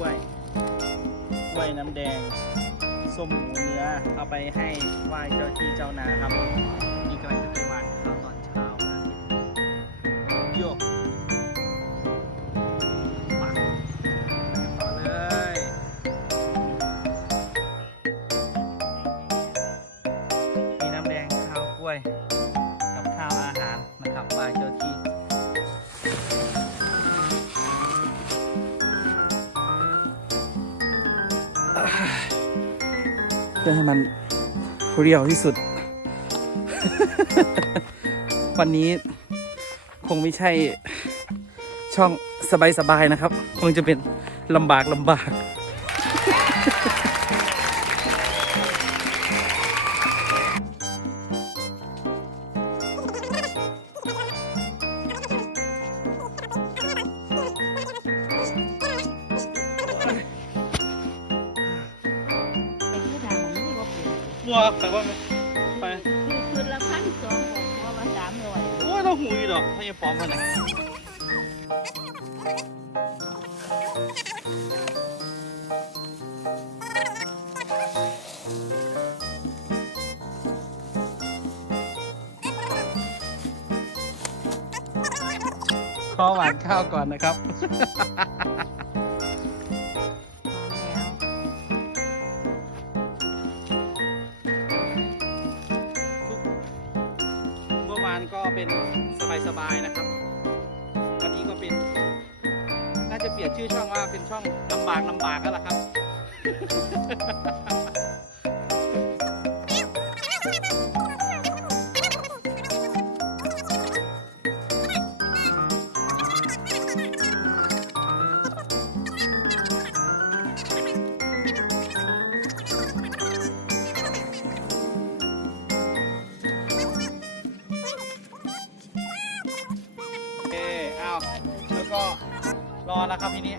ล้วยกล้วยน้ำแดง ส้มหมูเนื้อ เอาไปให้ไหว้เจ้าที่เจ้านาครับ นี่กำลังจะไปหวานข้าวตอนเช้าโยกมาต่อเลยมีน้ำแดงข้าวกล้วย เพื่อให้มันเรียวที่สุด วันนี้คงไม่ใช่ช่องสบายๆนะครับ คงจะเป็นลำบากลำบาก เป็นมัวแต่ว่าไปคืนละพันสองบอกว่าว่าสามร้อยโอ้ยเราหูยดอกให้ยายปลอมมาไหนขอหวานข้าวก่อนนะครับานก็เป็นสบายๆนะครับ วันนี้ก็เป็น น่าจะเปลี่ยนชื่อช่องว่าเป็นช่องลำบากลำบากก็แล้วครับาว แล้วก็รอแล้วครับทีนี้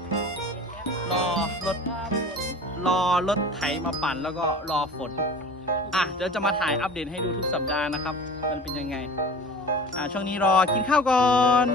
รอรถ รอรถไถมาปั่นแล้วก็รอฝน อะเดี๋ยวจะมาถ่ายอัปเดตให้ดูทุกสัปดาห์นะครับ มันเป็นยังไง อะช่วงนี้รอกินข้าวก่อน